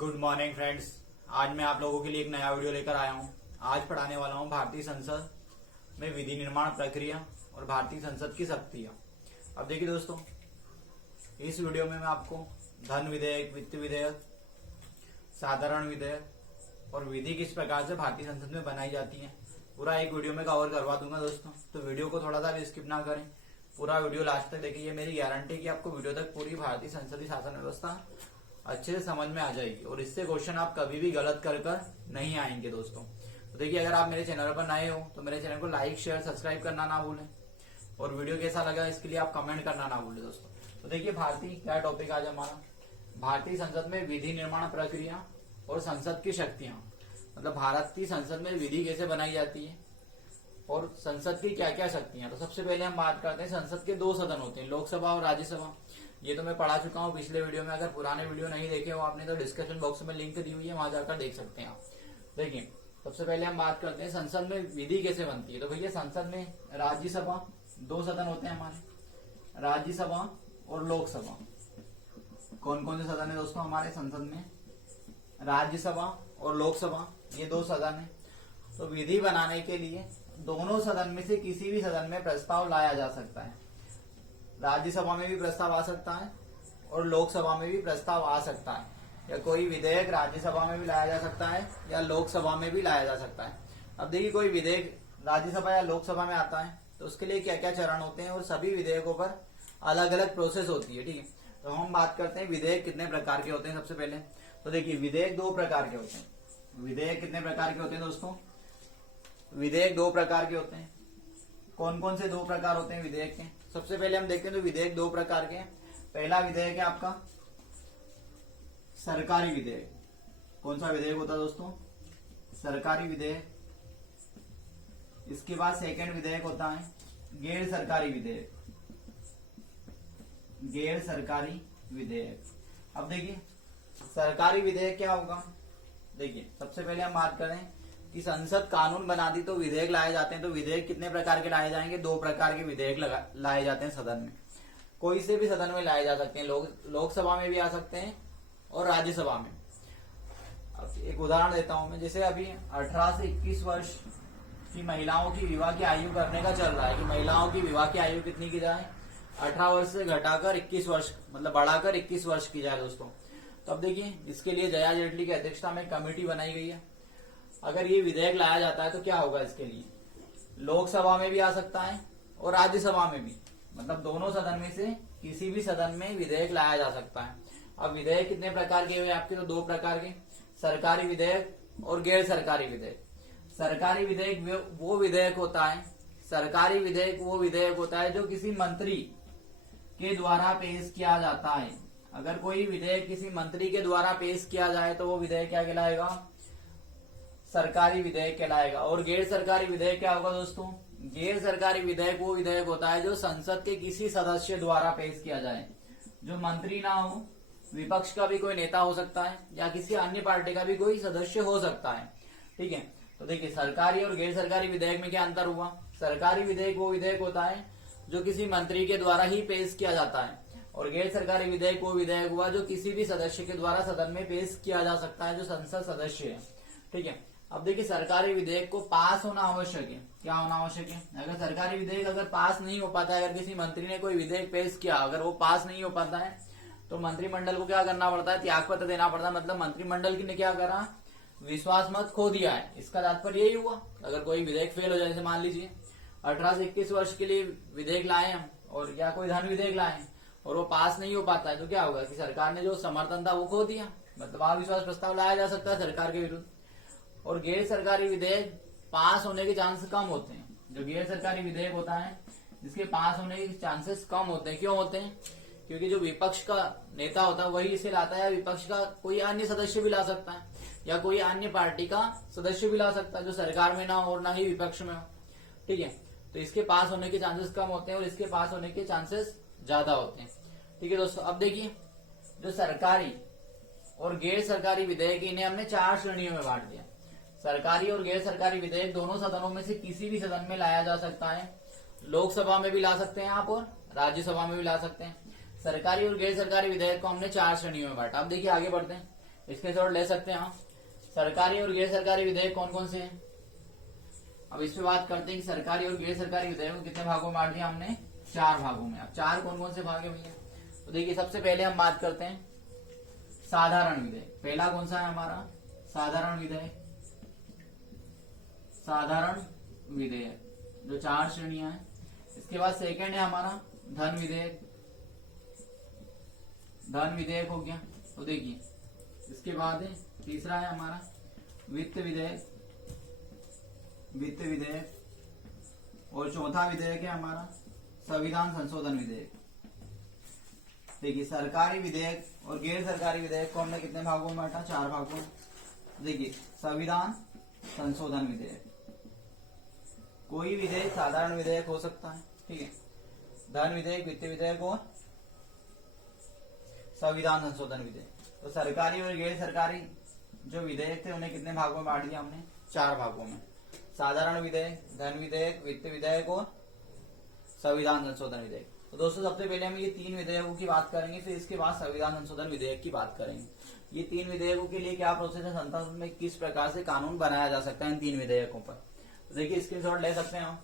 Good morning friends. आज मैं आप लोगों के लिए एक नया वीडियो लेकर आया हूं। आज पढ़ाने वाला हूं भारतीय संसद में विधि निर्माण प्रक्रिया और भारतीय संसद की शक्तियां। अब देखिए दोस्तों, इस वीडियो में मैं आपको धन विधेयक, वित्त विधेयक, साधारण विधेयक और विधि किस प्रकार से भारतीय संसद में बनाई जाती है पूरा एक वीडियो में कवर करवा दूंगा दोस्तों। तो वीडियो को थोड़ा सा भी स्किप ना करें, पूरा वीडियो लास्ट तक देखिए। मेरी गारंटी है कि आपको वीडियो तक पूरी भारतीय संसदीय शासन व्यवस्था अच्छे से समझ में आ जाएगी और इससे क्वेश्चन आप कभी भी गलत कर नहीं आएंगे दोस्तों। तो देखिए, अगर आप मेरे चैनल पर नए हो तो मेरे चैनल को लाइक, शेयर, सब्सक्राइब करना ना भूलें और वीडियो कैसा लगा इसके लिए आप कमेंट करना ना भूलें दोस्तों। तो देखिए, भारतीय क्या टॉपिक आज हमारा, भारतीय संसद में विधि निर्माण प्रक्रिया और संसद की शक्तियां। मतलब भारतीय संसद में विधि कैसे बनाई जाती है और संसद की क्या क्या शक्तियां। तो सबसे पहले हम बात करते हैं, संसद के दो सदन होते हैं, लोकसभा और राज्यसभा। ये तो मैं पढ़ा चुका हूँ पिछले वीडियो में। अगर पुराने वीडियो नहीं देखे हो आपने तो डिस्क्रिप्शन बॉक्स में लिंक दी हुई है, वहां जाकर देख सकते हैं आप। देखिए, सबसे पहले हम बात करते हैं संसद में विधि कैसे बनती है। तो भैया, संसद में राज्यसभा, दो सदन होते हैं हमारे, राज्यसभा और लोकसभा। कौन कौन से सदन है दोस्तों हमारे संसद में? राज्यसभा और लोकसभा, ये दो सदन है। तो विधि बनाने के लिए दोनों सदन में से किसी भी सदन में प्रस्ताव लाया जा सकता है। राज्यसभा में भी प्रस्ताव आ सकता है और लोकसभा में भी प्रस्ताव आ सकता है, या कोई विधेयक राज्यसभा में भी लाया जा सकता है या लोकसभा में भी लाया जा सकता है। अब देखिए, कोई विधेयक राज्यसभा या लोकसभा में आता है तो उसके लिए क्या क्या चरण होते हैं और सभी विधेयकों पर अलग अलग प्रोसेस होती है, ठीक है। तो हम बात करते हैं विधेयक कितने प्रकार के होते हैं। सबसे पहले तो देखिए, विधेयक दो प्रकार के होते हैं। विधेयक कितने प्रकार के होते हैं दोस्तों? विधेयक दो प्रकार के होते हैं। कौन कौन से दो प्रकार होते हैं विधेयक के? सबसे पहले हम देखते हैं तो विधेयक दो प्रकार के हैं। पहला विधेयक है आपका सरकारी विधेयक। कौन सा विधेयक होता है दोस्तों? सरकारी विधेयक। इसके बाद सेकंड विधेयक होता है गैर सरकारी विधेयक। गैर सरकारी विधेयक। अब देखिए, सरकारी विधेयक क्या होगा? देखिए, सबसे पहले हम बात करें कि संसद कानून बनाती तो विधेयक लाए जाते हैं। तो विधेयक कितने प्रकार के लाए जाएंगे? दो प्रकार के विधेयक लाए जाते हैं सदन में। कोई से भी सदन में लाए जा सकते हैं, लोकसभा में भी आ सकते हैं और राज्यसभा में। अब एक उदाहरण देता हूं मैं, जैसे अभी 18 से 21 वर्ष की महिलाओं की विवाह की आयु करने का चल रहा है कि महिलाओं की विवाह की आयु कितनी की जाए? 18 वर्ष से घटाकर 21 वर्ष, मतलब बढ़ाकर 21 वर्ष की जाए दोस्तों। तो अब देखिए, इसके लिए जया जेटली की अध्यक्षता में कमेटी बनाई गई है। अगर ये विधेयक लाया जाता है तो क्या होगा इसके लिए? लोकसभा में भी आ सकता है और राज्यसभा में भी, मतलब दोनों सदन में से किसी भी सदन में विधेयक लाया जा सकता है। अब विधेयक कितने प्रकार के हुए आपके? तो दो प्रकार के, सरकारी विधेयक और गैर सरकारी विधेयक। सरकारी विधेयक वो विधेयक होता है, सरकारी विधेयक वो विधेयक होता है जो किसी मंत्री के द्वारा पेश किया जाता है। अगर कोई विधेयक किसी मंत्री के द्वारा पेश किया जाए तो वो विधेयक क्या कहलाएगा? सरकारी विधेयक कहलाएगा। और गैर सरकारी विधेयक क्या होगा दोस्तों? गैर सरकारी विधेयक वो विधेयक होता है जो संसद के किसी सदस्य द्वारा पेश किया जाए, जो मंत्री ना हो, विपक्ष का भी कोई नेता हो सकता है या किसी अन्य पार्टी का भी कोई सदस्य हो सकता है, ठीक है। तो देखिए, सरकारी और गैर सरकारी विधेयक में क्या अंतर हुआ? सरकारी विधेयक वो विधेयक होता है जो किसी मंत्री के द्वारा ही पेश किया जाता है और गैर सरकारी विधेयक वो विधेयक हुआ जो किसी भी सदस्य के द्वारा सदन में पेश किया जा सकता है, जो संसद सदस्य है, ठीक है। अब देखिए, सरकारी विधेयक को पास होना आवश्यक है। क्या होना आवश्यक है? अगर सरकारी विधेयक अगर पास नहीं हो पाता है, अगर किसी मंत्री ने कोई विधेयक पेश किया, अगर वो पास नहीं हो पाता है तो मंत्रिमंडल को क्या करना पड़ता है? त्यागपत्र देना पड़ता है। मतलब मंत्रिमंडल ने क्या करा? विश्वास मत खो दिया है। इसका तात्पर्य यही हुआ, अगर कोई विधेयक फेल हो जाए, जैसे मान लीजिए 18 से 21 वर्ष के लिए विधेयक लाए हम और या कोई धन विधेयक लाए और वो पास नहीं हो पाता है तो क्या होगा कि सरकार ने जो समर्थन था वो खो दिया, मतलब अविश्वास प्रस्ताव लाया जा सकता है सरकार के विरुद्ध। और गैर सरकारी विधेयक पास होने के चांसेस कम होते हैं। जो गैर सरकारी विधेयक होता है जिसके पास होने के चांसेस कम होते हैं। क्यों होते हैं? क्योंकि जो विपक्ष का नेता होता है वही इसे लाता है, या विपक्ष का कोई अन्य सदस्य भी ला सकता है या कोई अन्य पार्टी का सदस्य भी ला सकता है जो सरकार में ना हो और ना ही विपक्ष में हो, ठीक है। तो इसके पास होने के चांसेस कम होते हैं और इसके पास होने के चांसेस ज्यादा होते हैं, ठीक है दोस्तों। अब देखिए, जो सरकारी और गैर सरकारी विधेयक, इन्हें हमने 4 श्रेणियों में बांट दिया। सरकारी और गैर सरकारी विधेयक दोनों सदनों में से किसी भी सदन में लाया जा सकता है। लोकसभा में भी ला सकते हैं आप और राज्यसभा में भी ला सकते हैं। सरकारी और गैर सरकारी विधेयक को हमने 4 श्रेणियों में बांटा। अब देखिए, आगे बढ़ते हैं इसके शॉर्ट ले सकते हैं आप। सरकारी और गैर सरकारी विधेयक कौन कौन से हैं? अब इस पे बात करते हैं कि सरकारी और गैर सरकारी विधेयक को कितने भागों में बांट दिया हमने? 4 भागों में। अब 4 कौन कौन से भाग है भैया? तो देखिए, सबसे पहले हम बात करते हैं साधारण विधेयक। पहला कौन सा है हमारा? साधारण विधेयक। साधारण विधेयक जो 4 श्रेणियां हैं। इसके बाद सेकंड है हमारा धन विधेयक। धन विधेयक हो गया। तो देखिए, इसके बाद है तीसरा है हमारा वित्त विधेयक। वित्त विधेयक। और चौथा विधेयक है हमारा संविधान संशोधन विधेयक। देखिए, सरकारी विधेयक और गैर सरकारी विधेयक को हमने कितने भागों में बांटा? 4 भागों में। देखिए, संविधान संशोधन विधेयक, कोई विधेयक साधारण विधेयक हो सकता है, ठीक है। धन विधेयक, वित्त विधेयक और संविधान संशोधन विधेयक। तो सरकारी और गैर सरकारी जो विधेयक थे उन्हें कितने भागों में बांट दिया हमने? 4 भागों में। साधारण विधेयक, धन विधेयक, वित्त विधेयक और संविधान संशोधन विधेयक। तो दोस्तों, सबसे पहले हम ये 3 विधेयकों की बात करेंगे, फिर इसके बाद संविधान संशोधन विधेयक की बात करेंगे। ये 3 विधेयकों के लिए क्या प्रोसेस है, संसद में किस प्रकार से कानून बनाया जा सकता है इन 3 विधेयकों पर। तो देखिए, स्क्रीनशॉट ले सकते हैं हम।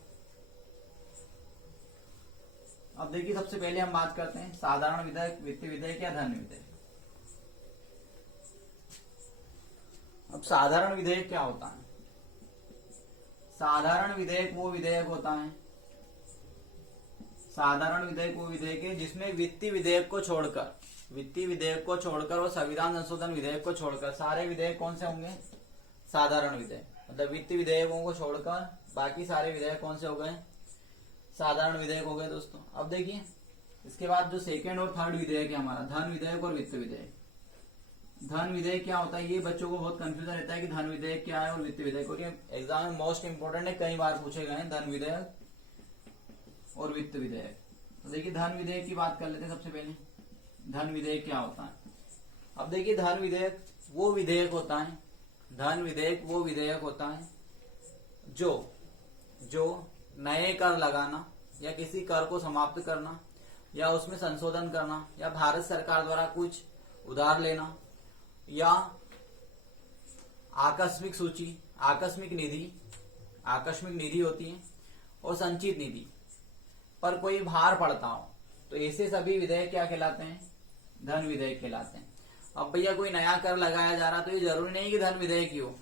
अब देखिए, सबसे पहले हम बात करते हैं साधारण विधेयक, वित्त विधेयक या धन विधेयक। अब साधारण विधेयक क्या होता है? साधारण विधेयक वो विधेयक होता है, साधारण विधेयक वो विधेयक है जिसमें वित्तीय विधेयक को छोड़कर, वित्तीय विधेयक को छोड़कर और संविधान संशोधन विधेयक को छोड़कर सारे विधेयक कौन से होंगे? साधारण विधेयक। मतलब वित्तीय विधेयकों को छोड़कर बाकी सारे विधेयक कौन से हो गए? साधारण विधेयक हो गए दोस्तों। अब देखिए, इसके बाद जो सेकेंड और थर्ड विधेयक है हमारा, धन विधेयक और वित्त विधेयक। धन विधेयक क्या होता है? ये बच्चों को बहुत कंफ्यूजन रहता है कि धन विधेयक क्या है और वित्त विधेयक, क्योंकि एग्जाम में मोस्ट इंपोर्टेंट है, कई बार पूछे गए हैं धन विधेयक और वित्त विधेयक। तो देखिए, धन विधेयक की बात कर लेते हैं सबसे पहले। धन विधेयक क्या होता है? अब देखिए, धन विधेयक वो विधेयक होता है, धन विधेयक वो विधेयक होता है जो नए कर लगाना या किसी कर को समाप्त करना या उसमें संशोधन करना या भारत सरकार द्वारा कुछ उधार लेना या आकस्मिक सूची, आकस्मिक निधि होती है और संचित निधि पर कोई भार पड़ता हो, तो ऐसे सभी विधेयक क्या कहलाते हैं? धन विधेयक कहलाते हैं। अब भैया, कोई नया कर लगाया जा रहा, तो ये जरूरी नहीं कि धन विधेयक ही हो।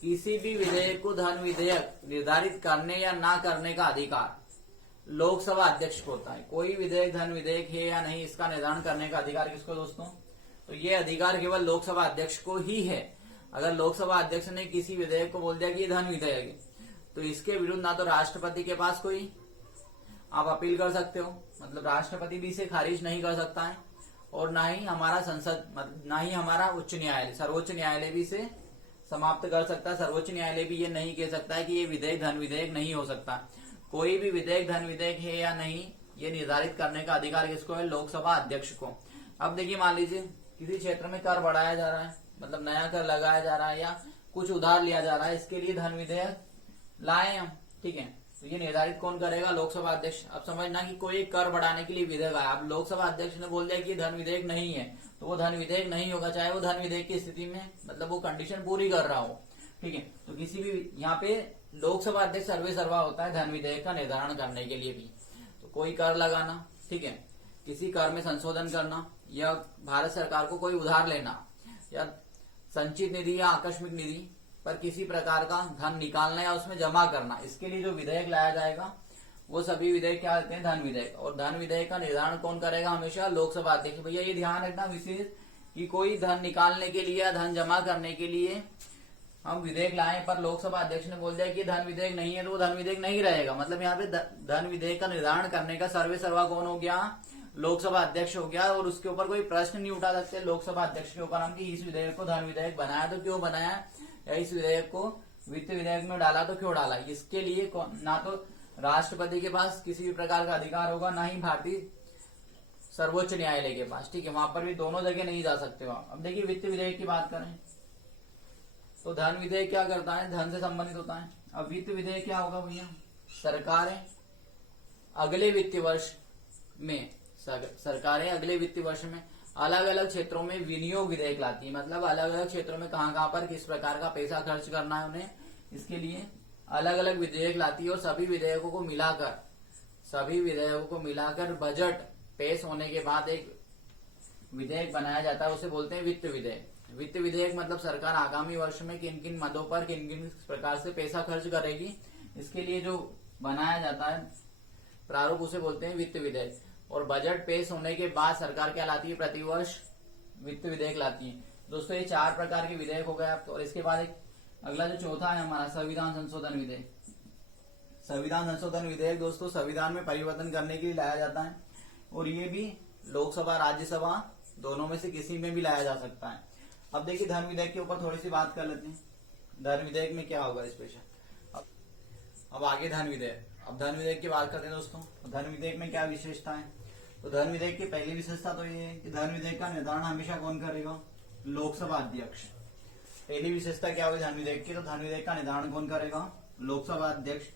किसी भी विधेयक को धन विधेयक निर्धारित करने या ना करने का अधिकार लोकसभा अध्यक्ष को होता है। कोई विधेयक धन विधेयक है या नहीं, इसका निर्धारण करने का अधिकार किसको दोस्तों? तो ये अधिकार केवल लोकसभा अध्यक्ष को ही है। अगर लोकसभा अध्यक्ष ने किसी विधेयक को बोल दिया कि ये धन विधेयक है, तो इसके विरुद्ध ना तो राष्ट्रपति के पास कोई आप अपील कर सकते हो, मतलब राष्ट्रपति भी इसे खारिज नहीं कर सकता है, और ना ही हमारा संसद, ना ही हमारा उच्च न्यायालय, सर्वोच्च न्यायालय भी इसे समाप्त कर सकता है। सर्वोच्च न्यायालय भी ये नहीं कह सकता है कि ये विधेयक धन विधेयक नहीं हो सकता। कोई भी विधेयक धन विधेयक है या नहीं, ये निर्धारित करने का अधिकार किसको है? लोकसभा अध्यक्ष को। अब देखिए, मान लीजिए किसी क्षेत्र में कर बढ़ाया जा रहा है, मतलब नया कर लगाया जा रहा है या कुछ उधार लिया जा रहा है, इसके लिए धन विधेयक लाए हम, ठीक है। तो ये निर्धारित कौन करेगा? लोकसभा अध्यक्ष। अब समझना कि कोई कर बढ़ाने के लिए विधेयक आया, अब लोकसभा अध्यक्ष ने बोल दिया कि धन विधेयक नहीं है, तो वो धन विधेयक नहीं होगा, चाहे वो धन विधेयक की स्थिति में मतलब वो कंडीशन पूरी कर रहा हो, ठीक है। तो किसी भी यहाँ पे लोकसभा अध्यक्ष सर्वे सर्वा होता है धन विधेयक का निर्धारण करने के लिए भी। तो कोई कर लगाना, ठीक है, किसी कर में संशोधन करना या भारत सरकार को कोई उधार लेना या संचित निधि या आकस्मिक निधि पर किसी प्रकार का धन निकालना या उसमें जमा करना, इसके लिए जो विधेयक लाया जाएगा वो सभी विधेयक क्या होते हैं? धन विधेयक। और धन विधेयक का निर्धारण कौन करेगा? हमेशा लोकसभा अध्यक्ष। भैया, ये ध्यान रखना विशेष कि कोई धन निकालने के लिए या धन जमा करने के लिए हम विधेयक लाए, पर लोकसभा अध्यक्ष ने बोल दिया कि धन विधेयक नहीं है, तो वो धन विधेयक नहीं रहेगा। मतलब यहाँ पे धन विधेयक का निर्धारण करने का सर्वे सर्वा कौन हो गया? लोकसभा अध्यक्ष हो गया। और उसके ऊपर कोई प्रश्न नहीं उठा सकते लोकसभा अध्यक्ष के ऊपर हम कि इस विधेयक को धन विधेयक बनाया तो क्यों बनाया, या इस विधेयक को वित्त विधेयक में डाला तो क्यों डाला। इसके लिए ना तो राष्ट्रपति के पास किसी भी प्रकार का अधिकार होगा, ना ही भारतीय सर्वोच्च न्यायालय के पास, ठीक है। वहां पर भी दोनों जगह नहीं जा सकते वहां। अब देखिए, वित्त विधेयक की बात करें तो धन विधेयक क्या करता है? धन से संबंधित होता है। अब वित्त विधेयक क्या होगा भैया? सरकारें अगले वित्तीय वर्ष में अलग अलग क्षेत्रों में विनियोग विधेयक लाती है, मतलब अलग अलग क्षेत्रों में कहाँ पर किस प्रकार का पैसा खर्च करना है उन्हें, इसके लिए अलग अलग विधेयक लाती है। और सभी विधेयकों को मिलाकर बजट पेश होने के बाद एक विधेयक बनाया जाता है, उसे बोलते हैं वित्त विधेयक। वित्त विधेयक मतलब सरकार आगामी वर्ष में किन किन मदों पर किन किन प्रकार से पैसा खर्च करेगी, इसके लिए जो बनाया जाता है प्रारूप, उसे बोलते हैं वित्त विधेयक। और बजट पेश होने के बाद सरकार क्या लाती है, प्रतिवर्ष वित्त विधेयक लाती है। दोस्तों ये 4 प्रकार के विधेयक हो गए आपको। और इसके बाद एक अगला जो चौथा है हमारा संविधान संशोधन विधेयक। संविधान संशोधन विधेयक दोस्तों संविधान में परिवर्तन करने के लिए लाया जाता है, और ये भी लोकसभा राज्यसभा दोनों में से किसी में भी लाया जा सकता है। अब देखिए धन विधेयक के ऊपर थोड़ी सी बात कर लेते हैं। धन विधेयक में क्या होगा स्पेशल। अब आगे धन विधेयक। अब धन विधेयक की बात करते हैं दोस्तों। धन विधेयक में क्या विशेषता है, तो धन विधेयक की पहली विशेषता तो ये है कि धन विधेयक का निर्धारण हमेशा कौन करेगा, लोकसभा अध्यक्ष। पहली विशेषता क्या होगी धन विधेयक की, तो धन विधेयक का निर्धारण कौन करेगा, लोकसभा अध्यक्ष।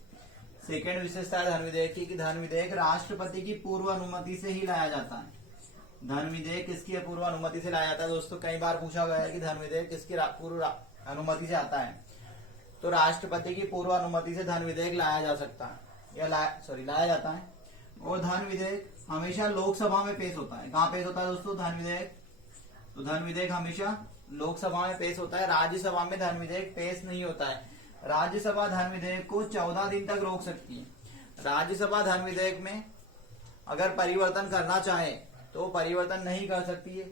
सेकेंड विशेषता है धन विधेयक की कि धन विधेयक राष्ट्रपति की पूर्व अनुमति से ही लाया जाता है। धन विधेयक किसकी पूर्व अनुमति से लाया जाता है दोस्तों, कई बार पूछा गया है कि धन विधेयक किसकी पूर्व अनुमति से आता है, तो राष्ट्रपति की पूर्व अनुमति से धन विधेयक लाया जा सकता है या लाया जाता है। और धन विधेयक हमेशा लोकसभा में पेश होता है। कहाँ पेश होता है दोस्तों धन विधेयक, तो धन विधेयक हमेशा लोकसभा में पेश होता है, राज्यसभा में धन विधेयक पेश नहीं होता है। राज्यसभा धन विधेयक को 14 दिन तक रोक सकती है। राज्यसभा धन विधेयक में अगर परिवर्तन करना चाहे तो परिवर्तन नहीं कर सकती है।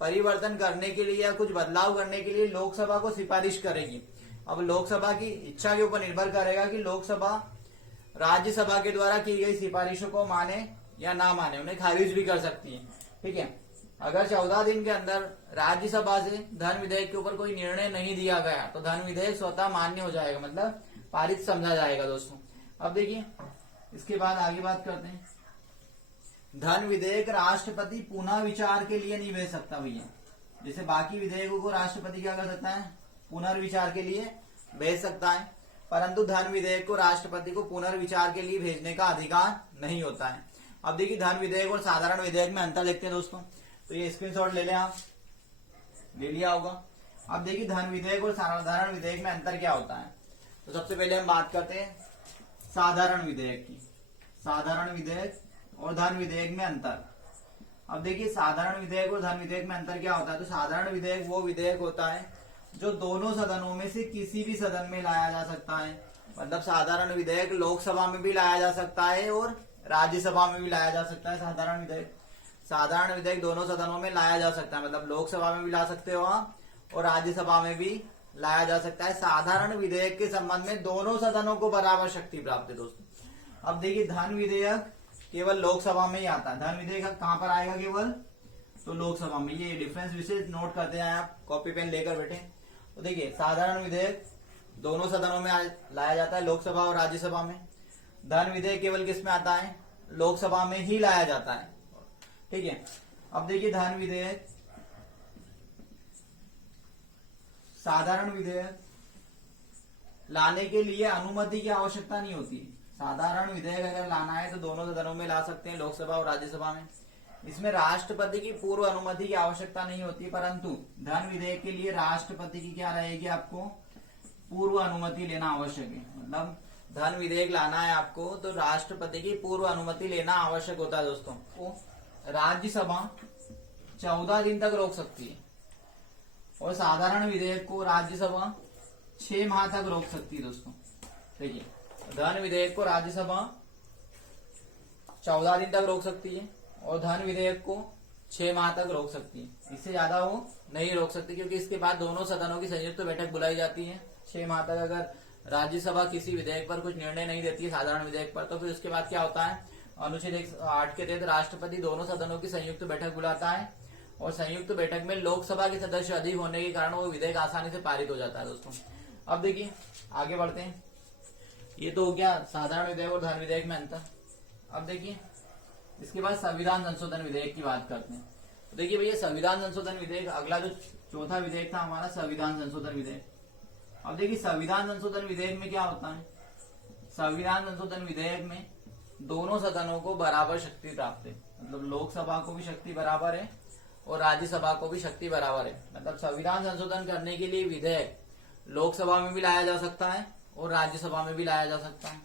परिवर्तन करने के लिए या कुछ बदलाव करने के लिए लोकसभा को सिफारिश करेगी। अब लोकसभा की इच्छा के ऊपर निर्भर करेगा कि लोकसभा राज्यसभा के द्वारा की गई सिफारिशों को माने या ना माने, उन्हें खारिज भी कर सकती है। ठीक है, अगर 14 दिन के अंदर राज्यसभा से धन विधेयक के ऊपर कोई निर्णय नहीं दिया गया तो धन विधेयक स्वतः मान्य हो जाएगा, मतलब पारित समझा जाएगा दोस्तों। अब देखिए इसके बाद आगे बात करते हैं। धन विधेयक राष्ट्रपति पुनः विचार के लिए नहीं भेज सकता भैया। जैसे बाकी विधेयकों को राष्ट्रपति क्या कर सकता है, पुनर्विचार के लिए भेज सकता है, परंतु धन विधेयक को राष्ट्रपति को पुनर्विचार के लिए भेजने का अधिकार नहीं होता है। अब देखिए धन विधेयक और साधारण विधेयक में अंतर देखते हैं दोस्तों। तो ये स्क्रीनशॉट ले लें आप, ले लिया होगा। अब देखिए धन विधेयक और साधारण विधेयक में अंतर क्या होता है। तो सबसे पहले हम बात करते हैं साधारण विधेयक की। साधारण विधेयक और धन विधेयक में अंतर। अब देखिए साधारण विधेयक और धन विधेयक में अंतर क्या होता है। तो साधारण विधेयक वो विधेयक होता है जो दोनों सदनों में से किसी भी सदन में लाया जा सकता है। मतलब साधारण विधेयक लोकसभा में भी लाया जा सकता है और राज्यसभा में भी लाया जा सकता है। साधारण विधेयक दोनों सदनों में लाया जा सकता है, मतलब लोकसभा में भी ला सकते हो आप और राज्यसभा में भी लाया जा सकता है। साधारण विधेयक के संबंध में दोनों सदनों को बराबर शक्ति प्राप्त है दोस्तों। अब देखिए धन विधेयक केवल लोकसभा में ही आता है। धन विधेयक कहां पर आएगा, केवल तो लोकसभा में। ये डिफरेंस विशेष नोट करते हैं आप, कॉपी पेन लेकर बैठे। तो देखिए साधारण विधेयक दोनों सदनों में लाया जाता है, लोकसभा और राज्यसभा में। धन विधेयक केवल किस में आता है, लोकसभा में ही लाया जाता है। ठीक है, अब देखिए धन विधेयक साधारण विधेयक लाने के लिए अनुमति की आवश्यकता नहीं होती। साधारण विधेयक अगर लाना है तो दोनों सदनों में ला सकते हैं, लोकसभा और राज्यसभा में। इसमें राष्ट्रपति की पूर्व अनुमति की आवश्यकता नहीं होती, परंतु धन विधेयक के लिए राष्ट्रपति की क्या रहेगी, आपको पूर्व अनुमति लेना आवश्यक है। मतलब धन विधेयक लाना है आपको तो राष्ट्रपति की पूर्व अनुमति लेना आवश्यक होता है दोस्तों। तो राज्यसभा 14 दिन तक रोक सकती है और साधारण विधेयक को राज्यसभा 6 माह तक रोक सकती है दोस्तों। देखिए धन विधेयक को राज्यसभा 14 दिन तक रोक सकती है और धन विधेयक को 6 माह तक रोक सकती है। इससे ज्यादा वो नहीं रोक सकती, क्योंकि इसके बाद दोनों सदनों की संयुक्त बैठक बुलाई जाती है। 6 माह तक अगर राज्यसभा किसी विधेयक पर कुछ निर्णय नहीं देती है, साधारण विधेयक पर, तो फिर उसके बाद क्या होता है, अनुच्छेद 8 के तहत राष्ट्रपति दोनों सदनों की संयुक्त बैठक बुलाता है और संयुक्त बैठक में लोकसभा के सदस्य अधिक होने के कारण वो विधेयक आसानी से पारित हो जाता है दोस्तों। अब देखिए आगे बढ़ते हैं। ये तो हो गया साधारण विधेयक और धन विधेयक में अंतर। अब देखिए इसके बाद संविधान संशोधन विधेयक की बात करते हैं। तो देखिए भैया संविधान संशोधन विधेयक, अगला जो चौथा विधेयक था हमारा संविधान संशोधन विधेयक। अब देखिए संविधान संशोधन विधेयक में क्या होता है, संविधान संशोधन विधेयक में दोनों सदनों को बराबर शक्ति प्राप्त है। मतलब लोकसभा को भी शक्ति बराबर है और राज्यसभा को भी शक्ति बराबर है। मतलब संविधान संशोधन करने के लिए विधेयक लोकसभा में भी लाया जा सकता है और राज्यसभा में भी लाया जा सकता है।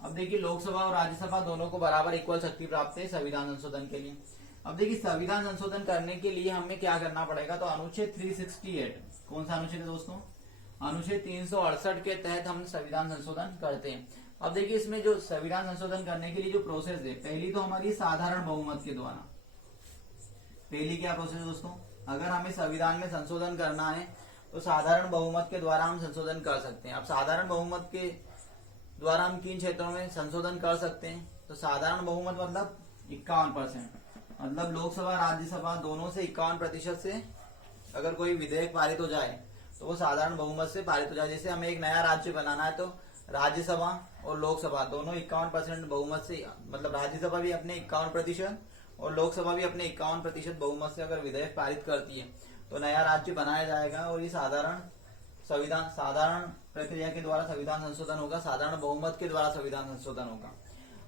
अब देखिए लोकसभा और राज्यसभा दोनों को बराबर इक्वल शक्ति प्राप्त है संविधान संशोधन के लिए। अब देखिए संविधान संशोधन करने के लिए हमें क्या करना पड़ेगा, तो अनुच्छेद 368, कौन सा अनुच्छेद है दोस्तों, अनुच्छेद 368 के तहत हम संविधान संशोधन करते हैं। अब देखिए इसमें जो संविधान संशोधन करने के लिए जो प्रोसेस है, पहली तो हमारी साधारण बहुमत के द्वारा। पहली क्या प्रोसेस है दोस्तों, अगर हमें संविधान में संशोधन करना है तो साधारण बहुमत के द्वारा हम संशोधन कर सकते हैं। अब साधारण बहुमत के द्वारा हम किन क्षेत्रों में संशोधन कर सकते हैं, तो साधारण बहुमत मतलब 51%, मतलब लोकसभा राज्यसभा दोनों से 51% से अगर कोई विधेयक पारित हो जाए तो वो साधारण बहुमत से पारित हो जाए। जैसे हमें एक नया राज्य बनाना है तो राज्यसभा और लोकसभा दोनों 51% बहुमत से, मतलब राज्यसभा भी अपने 51% और लोकसभा भी अपने 51% बहुमत से अगर विधेयक पारित करती है तो नया राज्य बनाया जाएगा और ये साधारण प्रक्रिया के द्वारा संविधान संशोधन होगा, साधारण बहुमत के द्वारा संविधान संशोधन होगा।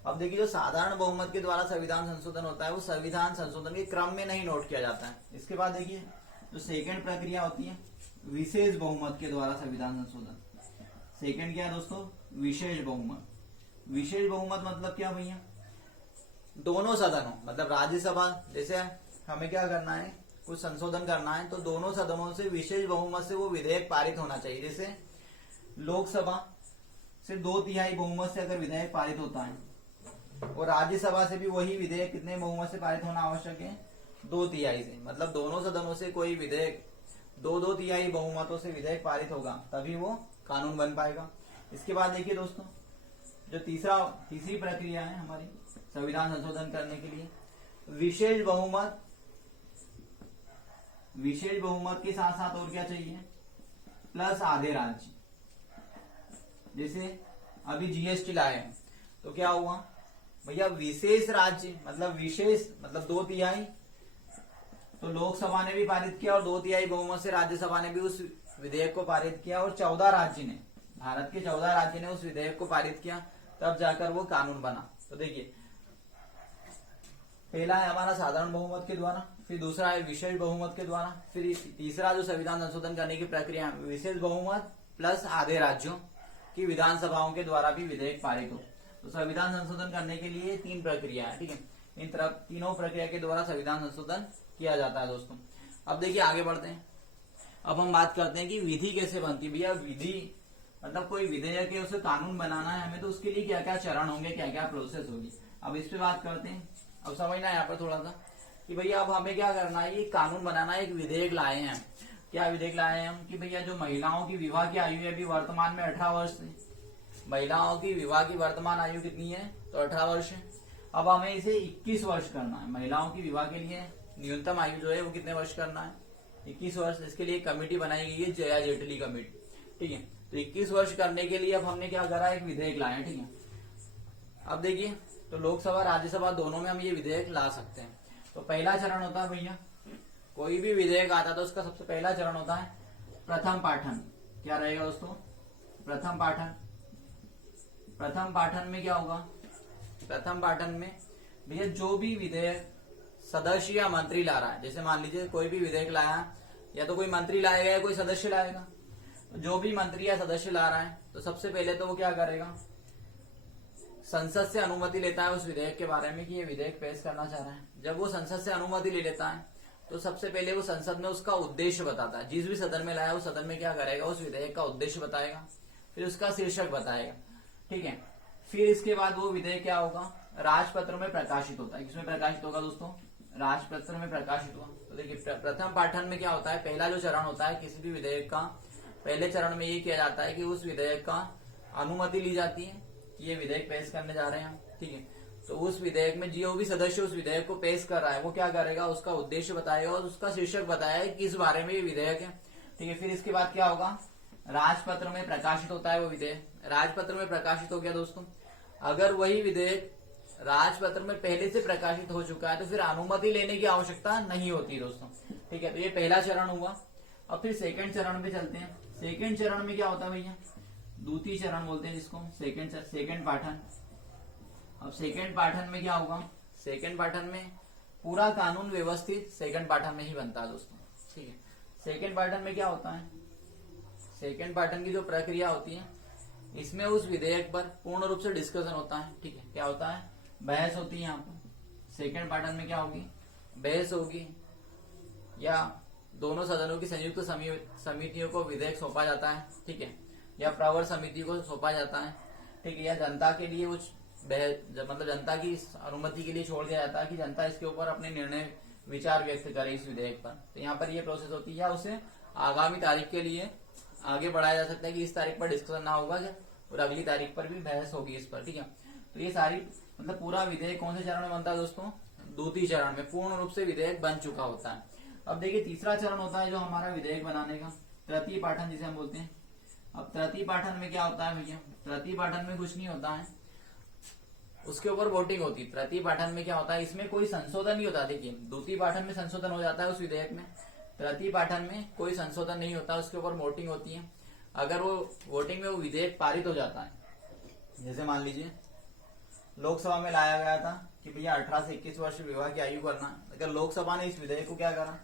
अब देखिए जो साधारण बहुमत के द्वारा संविधान संशोधन होता है वो संविधान संशोधन के क्रम में नहीं नोट किया जाता है। इसके बाद देखिए जो सेकेंड प्रक्रिया होती है विशेष बहुमत के द्वारा संविधान संशोधन। सेकेंड क्या है दोस्तों, विशेष बहुमत। विशेष बहुमत मतलब क्या भैया, दोनों सदनों, मतलब राज्यसभा, जैसे हमें क्या करना है, कुछ संशोधन करना है तो दोनों सदनों से विशेष बहुमत से वो विधेयक पारित होना चाहिए। जैसे लोकसभा से 2/3 बहुमत से अगर विधेयक पारित होता है और राज्यसभा से भी वही विधेयक कितने बहुमत से पारित होना आवश्यक है, 2/3 से। मतलब दोनों सदनों से कोई विधेयक 2/3 बहुमतों से विधेयक पारित होगा तभी वो कानून बन पाएगा। इसके बाद देखिए दोस्तों जो तीसरी प्रक्रिया है हमारी संविधान संशोधन करने के लिए, विशेष बहुमत। विशेष बहुमत के साथ साथ और क्या चाहिए, प्लस आधे राज्य। जैसे अभी जीएसटी लाए हैं तो क्या हुआ भैया, विशेष राज्य मतलब विशेष मतलब 2/3 तो लोकसभा ने भी पारित किया और 2/3 बहुमत से राज्यसभा ने भी उस विधेयक को पारित किया और 14 राज्य ने, भारत के 14 राज्य ने उस विधेयक को पारित किया, तब जाकर वो कानून बना। तो देखिए पहला है हमारा साधारण बहुमत के द्वारा, फिर दूसरा है विशेष बहुमत के द्वारा, फिर तीसरा जो संविधान संशोधन करने की प्रक्रिया विशेष बहुमत प्लस आधे राज्यों की विधानसभाओं के द्वारा भी विधेयक पारित हो। तो संविधान संशोधन करने के लिए 3 प्रक्रिया है, ठीक है। इन तीनों प्रक्रिया के द्वारा संविधान संशोधन किया जाता है दोस्तों। अब देखिए आगे बढ़ते हैं। अब हम बात करते हैं कि विधि कैसे बनती है। भैया विधि मतलब कोई विधेयक है उसे कानून बनाना है हमें, तो उसके लिए क्या क्या चरण होंगे, क्या क्या प्रोसेस होगी, अब इस पे बात करते हैं। अब समझना है यहाँ पर थोड़ा सा कि भैया अब हमें क्या करना है, ये कानून बनाना है। एक विधेयक लाए हैं, क्या विधेयक लाए हैं हम कि भैया जो महिलाओं की विवाह की आयु है अभी वर्तमान में 18 वर्ष है। महिलाओं की विवाह की वर्तमान आयु कितनी है, तो 18 वर्ष है। अब हमें इसे 21 वर्ष करना है। महिलाओं की विवाह के लिए न्यूनतम आयु जो है वो कितने वर्ष करना है, 21 वर्ष। इसके लिए कमेटी बनाई गई है, जया जेटली कमेटी, ठीक है। तो 21 वर्ष करने के लिए अब हमने क्या करा, एक विधेयक लाया, ठीक है। अब देखिए तो लोकसभा राज्यसभा दोनों में हम ये विधेयक ला सकते हैं। तो पहला चरण होता है भैया, कोई भी विधेयक आता तो उसका सबसे पहला चरण होता है प्रथम पाठन। क्या रहेगा दोस्तों, प्रथम पाठन। प्रथम पाठन में क्या होगा, प्रथम पाठन में भैया जो भी विधेयक सदस्य या मंत्री ला रहा है, जैसे मान लीजिए कोई भी विधेयक लाया या तो कोई मंत्री लाएगा या कोई सदस्य लाएगा, जो भी मंत्री या सदस्य ला रहा है तो सबसे पहले तो वो क्या करेगा, संसद से अनुमति लेता है उस विधेयक के बारे में कि ये विधेयक पेश करना चाह रहा है। जब वो संसद से अनुमति ले लेता है तो सबसे पहले वो संसद में उसका उद्देश्य बताता है। जिस भी सदन में लाया उस सदन में क्या करेगा, उस विधेयक का उद्देश्य बताएगा, फिर उसका शीर्षक बताएगा, ठीक है। फिर इसके बाद वो विधेयक क्या होगा, राजपत्र में प्रकाशित होता है। किसमें प्रकाशित होगा दोस्तों, राजपत्र में प्रकाशित हुआ। तो देखिए प्रथम पाठन में क्या होता है, पहला जो चरण होता है किसी भी विधेयक का, पहले चरण में ये किया जाता है कि उस विधेयक का अनुमति ली जाती है कि ये विधेयक पेश करने जा रहे हैं, ठीक है। तो उस विधेयक में जो भी सदस्य उस विधेयक को पेश कर रहा है वो क्या करेगा, उसका उद्देश्य बताएगा और उसका शीर्षक बताएगा किस बारे में ये विधेयक है, ठीक है। फिर इसके बाद क्या होगा, राजपत्र में प्रकाशित होता है वो विधेयक। राजपत्र में प्रकाशित हो गया दोस्तों, अगर वही विधेयक राजपत्र में पहले से प्रकाशित हो चुका है तो फिर अनुमति लेने की आवश्यकता नहीं होती दोस्तों, ठीक है। तो ये पहला चरण हुआ। अब फिर सेकंड चरण पे चलते हैं। सेकंड चरण में क्या होता है भैया, द्वितीय चरण बोलते हैं जिसको, सेकंड पाठन। अब सेकंड पाठन में क्या होगा, सेकंड पाठन में पूरा कानून व्यवस्थित सेकंड पार्टन में ही बनता है दोस्तों, ठीक है। सेकंड पार्टन में क्या होता है, सेकंड पार्टन की जो प्रक्रिया होती है इसमें उस विधेयक पर पूर्ण रूप से डिस्कशन होता है, ठीक है। क्या होता है, बहस होती है। यहाँ पर सेकंड पार्टन में क्या होगी, बहस होगी, या दोनों सदनों की संयुक्त समितियों को विधेयक सौंपा जाता है, ठीक है, या प्रवर समिति को सौंपा जाता है, ठीक है, या जनता के लिए कुछ मतलब जनता की अनुमति के लिए छोड़ दिया जाता है कि जनता इसके ऊपर अपने निर्णय विचार व्यक्त करे इस विधेयक पर। तो यहाँ पर ये प्रोसेस होती है, या उसे आगामी तारीख के लिए आगे बढ़ाया जा सकता है कि इस तारीख पर डिस्कशन ना होगा और अगली तारीख पर भी बहस होगी इस पर, ठीक है। तो ये सारी मतलब पूरा विधेयक कौन से चरण में बनता है दोस्तों, द्वितीय चरण में पूर्ण रूप से विधेयक बन चुका होता है। अब देखिए तीसरा चरण होता है जो हमारा विधेयक बनाने का, तृतीय पाठन जिसे हम बोलते हैं। अब तृतीय पाठन में क्या होता है भैया, तृतीय पाठन में कुछ नहीं होता है, उसके ऊपर वोटिंग होती है। तृतीय पाठन में क्या होता है, इसमें कोई संशोधन नहीं होता। देखिए द्वितीय पाठन में संशोधन हो जाता है उस विधेयक में, तृतीय पाठन में कोई संशोधन नहीं होता, उसके ऊपर वोटिंग होती है। अगर वो वोटिंग में वो विधेयक पारित हो जाता है, जैसे मान लीजिए लोकसभा में लाया गया था कि भैया 18 से 21 वर्ष विवाह की आयु करना, अगर लोकसभा ने इस विधेयक को क्या करा,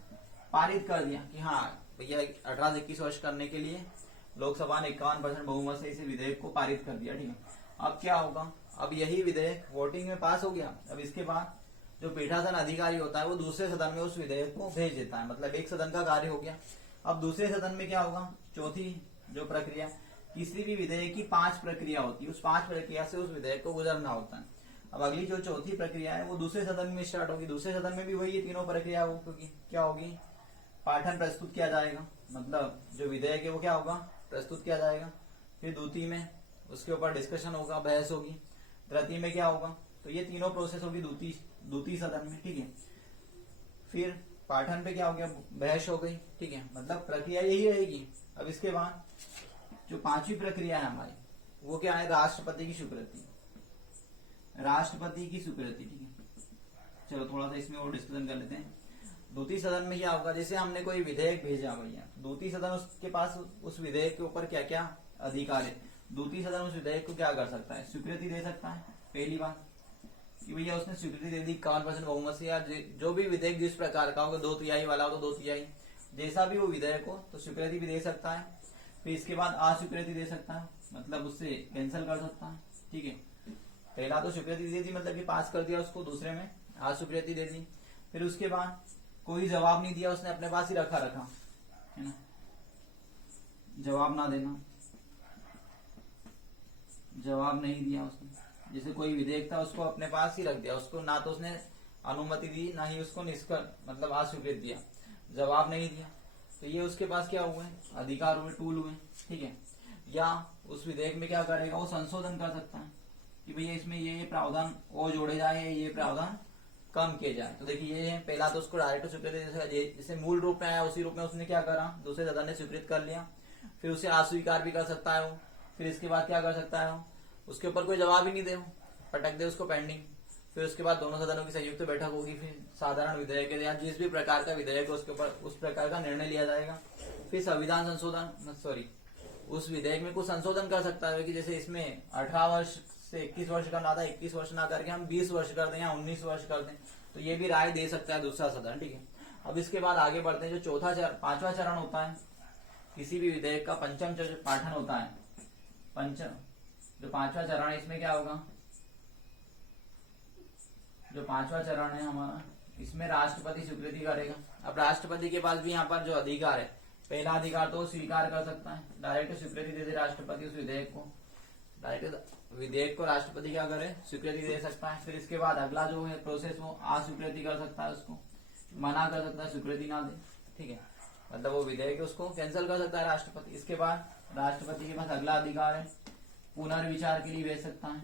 पारित कर दिया कि हाँ भैया 18 से 21 वर्ष करने के लिए लोकसभा ने 51% बहुमत से इस विधेयक को पारित कर दिया, ठीक है। अब क्या होगा, अब यही विधेयक वोटिंग में पास हो गया। अब इसके बाद जो पीठासन अधिकारी होता है वो दूसरे सदन में उस विधेयक को भेज देता है, मतलब एक सदन का कार्य हो गया। अब दूसरे सदन में क्या होगा, चौथी जो प्रक्रिया, किसी भी विधेयक की 5 प्रक्रिया होती है, उस 5 प्रक्रिया से उस विधेयक को गुजरना होता है। अब अगली जो चौथी प्रक्रिया है वो दूसरे सदन में स्टार्ट होगी। दूसरे सदन में भी वही ये तीनों प्रक्रिया होगी, क्या होगी, पाठन प्रस्तुत किया जाएगा, मतलब जो विधेयक है वो क्या होगा, प्रस्तुत किया जाएगा। फिर द्वितीय में उसके ऊपर डिस्कशन होगा, बहस होगी। तृतीय में क्या होगा, तो ये तीनों प्रोसेस होगी द्वितीय सदन में, ठीक है। फिर पाठन पे क्या हो गया, बहस हो गई, ठीक है, मतलब प्रक्रिया यही रहेगी। अब इसके बाद जो 5वीं प्रक्रिया है हमारी वो क्या है, राष्ट्रपति की स्वीकृति, राष्ट्रपति की स्वीकृति, ठीक है। चलो थोड़ा सा इसमें और डिस्कशन कर लेते हैं। द्वितीय सदन में क्या होगा, जैसे हमने कोई विधेयक भेजा भैया, द्वितीय सदन उसके पास उस विधेयक के ऊपर क्या क्या अधिकार है, द्वितीय सदन उस विधेयक को क्या कर सकता है, स्वीकृति दे सकता है। पहली बात कि भैया उसने स्वीकृति दे दी 51% बहुमत से, या जो भी विधेयक जिस प्रकार का होगा, 2/3 वाला हो तो 2/3, जैसा भी वो विधेयक हो तो स्वीकृति भी दे सकता है। फिर इसके बाद अस्वीकृति दे सकता है, मतलब उससे कैंसिल कर सकता है, ठीक है। पहला तो स्वीकृति दे दी, मतलब कि पास कर दिया उसको, दूसरे में अस्वीकृति दे दी। फिर उसके बाद कोई जवाब नहीं दिया, उसने अपने पास ही रखा है ना, जवाब ना देना, जवाब नहीं दिया उसने, जैसे कोई विधेयक था उसको अपने पास ही रख दिया, उसको ना तो उसने अनुमति दी ना ही उसको मतलब अस्वीकृत दिया, जवाब नहीं दिया, तो ये उसके पास क्या हुए, अधिकार हुए, टूल हुए, ठीक है। या उस विधेयक में क्या करेगा, वो संशोधन कर सकता है कि भैया इसमें ये प्रावधान और जोड़े जाए, ये प्रावधान कम किए जाए। तो देखिए ये है, पहला तो उसको डायरेक्ट स्वीकृति, जैसे मूल रूप में आया उसी रूप में उसने क्या करा, दूसरे सदन ने स्वीकृत कर लिया। फिर उसे अस्वीकार भी कर सकता है वो। फिर इसके बाद क्या कर सकता है वो, उसके ऊपर कोई जवाब ही नहीं दे, पटक दे उसको पेंडिंग। फिर उसके बाद दोनों सदनों की संयुक्त बैठक होगी, फिर साधारण विधेयक या जिस भी प्रकार का विधेयक है उसके ऊपर उस प्रकार का निर्णय लिया जाएगा। फिर संविधान संशोधन, उस विधेयक में कुछ संशोधन कर सकता है कि जैसे इसमें 18 वर्ष से 21 वर्ष करना था, 21 वर्ष ना करके हम 20 वर्ष कर दें या 19 वर्ष कर दें, तो ये भी राय दे सकता है दूसरा सदन, ठीक है। अब इसके बाद आगे बढ़ते हैं, जो पांचवा चरण होता है किसी भी विधेयक का, पंचम पाठन होता है, जो 5वां चरण है इसमें क्या होगा, जो 5वां चरण है हमारा, इसमें राष्ट्रपति स्वीकृति करेगा। अब राष्ट्रपति के पास भी यहाँ पर जो अधिकार है, पहला अधिकार तो स्वीकार कर सकता है, डायरेक्ट स्वीकृति दे दे राष्ट्रपति उस विधेयक को, डायरेक्ट विधेयक को राष्ट्रपति क्या करे, स्वीकृति दे सकता है। फिर इसके बाद अगला जो है प्रोसेस, वो अस्वीकृति कर सकता है, उसको मना कर सकता है, स्वीकृति ना दे, ठीक है, मतलब वो विधेयक उसको कैंसिल कर सकता है राष्ट्रपति। इसके बाद राष्ट्रपति के पास अगला अधिकार है, पुनर्विचार के लिए भेज सकता है।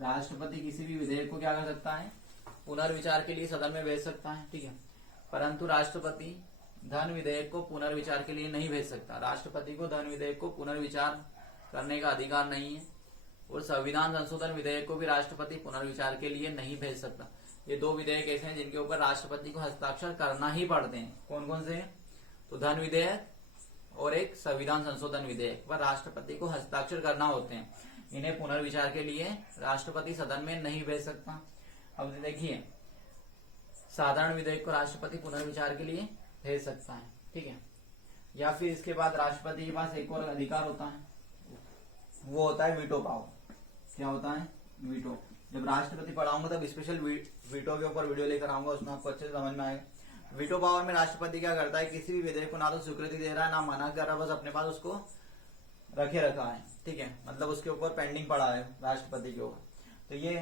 राष्ट्रपति किसी भी विधेयक को क्या कर सकता है, पुनर्विचार के लिए सदन में भेज सकता है, ठीक है। परंतु राष्ट्रपति धन विधेयक को पुनर्विचार के लिए नहीं भेज सकता। राष्ट्रपति को धन विधेयक को पुनर्विचार करने का अधिकार नहीं है, और संविधान संशोधन विधेयक को भी राष्ट्रपति पुनर्विचार के लिए नहीं भेज सकता। ये 2 विधेयक ऐसे हैं जिनके ऊपर राष्ट्रपति को हस्ताक्षर करना ही पड़ते हैं। कौन कौन से हैं, तो धन विधेयक और एक संविधान संशोधन विधेयक पर राष्ट्रपति को हस्ताक्षर करना होते हैं। इन्हें पुनर्विचार के लिए राष्ट्रपति सदन में नहीं भेज सकता। अब देखिए साधारण विधेयक को राष्ट्रपति पुनर्विचार के लिए भेज सकता है, ठीक है। या फिर इसके बाद राष्ट्रपति के पास एक और अधिकार होता है, वो होता है वीटो पावर। क्या होता है? वीटो। जब राष्ट्रपति पढ़ाऊंगा तब स्पेशल वीटो के ऊपर वीडियो लेकर आऊंगा, उसमें आपको अच्छे से समझ में आएगा। वीटो पावर में राष्ट्रपति क्या करता है, किसी भी विधेयक को ना तो स्वीकृति दे रहा है ना मना कर रहा, बस अपने पास उसको रखे रखा है, ठीक है। मतलब उसके ऊपर पेंडिंग पड़ा है राष्ट्रपति के ऊपर। तो ये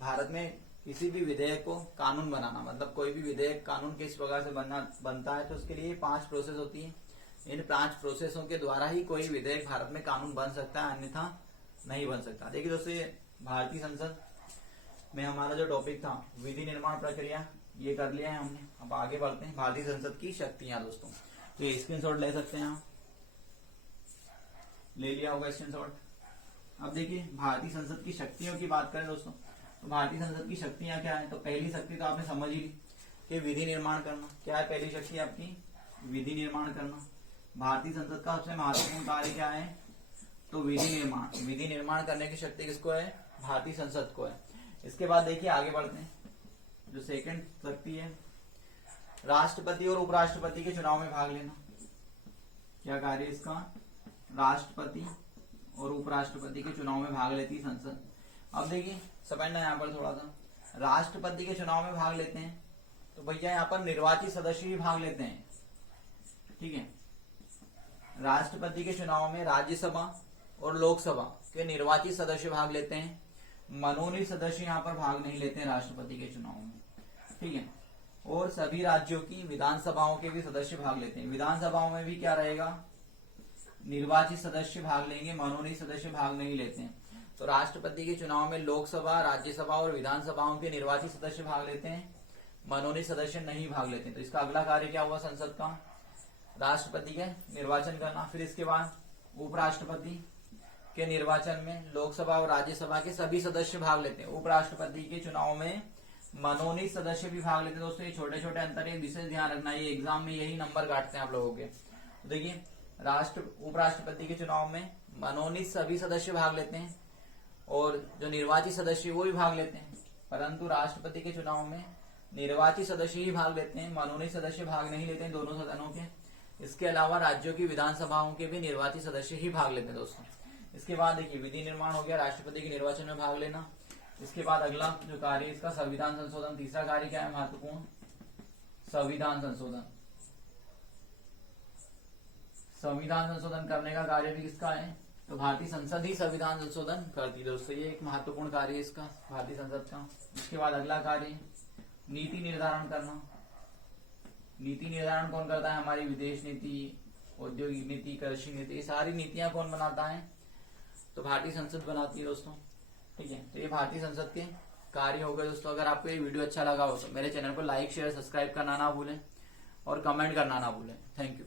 भारत में किसी भी विधेयक को कानून बनाना, मतलब कोई भी विधेयक कानून किस प्रकार से बनता है, तो उसके लिए 5 प्रोसेस होती है। इन 5 प्रोसेसों के द्वारा ही कोई विधेयक भारत में कानून बन सकता है, अन्यथा नहीं बन सकता। देखिए दोस्तों, ये भारतीय संसद में हमारा जो टॉपिक था विधि निर्माण प्रक्रिया, ये कर लिया है हमने। अब आगे बढ़ते हैं, भारतीय संसद की शक्तियां दोस्तों। तो ये स्क्रीनशॉट ले सकते हैं आप, ले लिया होगा स्क्रीनशॉट। अब देखिए भारतीय संसद की शक्तियों की बात करें दोस्तों, तो भारतीय संसद की शक्तियां क्या है। तो पहली शक्ति तो आपने समझ ही ली कि विधि निर्माण करना। क्या है पहली शक्ति आपकी? विधि निर्माण करना। भारतीय संसद का सबसे महत्वपूर्ण कार्य क्या है? तो विधि निर्माण। विधि निर्माण करने की शक्ति किसको है? भारतीय संसद को है। इसके बाद देखिए आगे बढ़ते हैं, जो सेकंड शक्ति है, राष्ट्रपति और उपराष्ट्रपति के चुनाव में भाग लेना। क्या कार्य इसका? राष्ट्रपति और उपराष्ट्रपति के चुनाव में भाग लेती है संसद। अब देखिए समझना यहाँ पर थोड़ा सा, राष्ट्रपति के चुनाव में भाग लेते हैं तो भैया यहाँ पर निर्वाचित सदस्य भी भाग लेते हैं, ठीक है। राष्ट्रपति के चुनाव में राज्यसभा और लोकसभा के निर्वाचित सदस्य भाग लेते हैं, मनोनीत सदस्य यहाँ पर भाग नहीं लेते हैं राष्ट्रपति के चुनाव में, ठीक है। और सभी राज्यों की विधानसभाओं के भी सदस्य भाग लेते हैं। विधानसभाओं में भी क्या रहेगा? निर्वाचित सदस्य भाग लेंगे, मनोनीत सदस्य भाग नहीं लेते हैं। तो राष्ट्रपति के चुनाव में लोकसभा, राज्यसभा और विधानसभाओं के निर्वाचित सदस्य भाग लेते हैं, मनोनीत सदस्य नहीं भाग लेते हैं। तो इसका अगला कार्य क्या हुआ संसद का? राष्ट्रपति के निर्वाचन करना। फिर इसके बाद उपराष्ट्रपति के निर्वाचन में लोकसभा और राज्यसभा के सभी सदस्य भाग लेते हैं। उपराष्ट्रपति के चुनाव में मनोनीत सदस्य भी भाग लेते हैं। दोस्तों ये छोटे छोटे अंतर है, विशेष ध्यान रखना, ये एग्जाम में यही नंबर काटते हैं आप लोगों के। देखिए उपराष्ट्रपति के चुनाव में मनोनीत सभी सदस्य भाग लेते हैं और जो निर्वाचित सदस्य वो भी भाग लेते हैं, परंतु राष्ट्रपति के चुनाव में निर्वाचित सदस्य ही भाग लेते हैं, मनोनीत सदस्य भाग नहीं लेते हैं दोनों सदनों के। इसके अलावा राज्यों की विधानसभाओं के भी निर्वाचित सदस्य ही भाग लेते हैं दोस्तों। इसके बाद देखिए विधि निर्माण हो गया, राष्ट्रपति के निर्वाचन में भाग लेना। इसके बाद अगला जो कार्य इसका संविधान संशोधन। तीसरा कार्य क्या है महत्वपूर्ण? संविधान संशोधन। संविधान संशोधन करने का कार्य भी किसका है? तो भारतीय संसद ही संविधान संशोधन करती है दोस्तों। ये एक महत्वपूर्ण कार्य है इसका, भारतीय संसद का। इसके बाद अगला कार्य नीति निर्धारण करना। नीति निर्धारण कौन करता है? हमारी विदेश नीति, औद्योगिक नीति, कृषि नीति, ये सारी नीतियां कौन बनाता है? तो भारतीय संसद बनाती है दोस्तों, ठीक है। तो ये भारतीय संसद के कार्य हो गए दोस्तों। अगर आपको ये वीडियो अच्छा लगा हो तो मेरे चैनल को लाइक शेयर सब्सक्राइब करना ना भूलें और कमेंट करना ना भूलें। Thank you.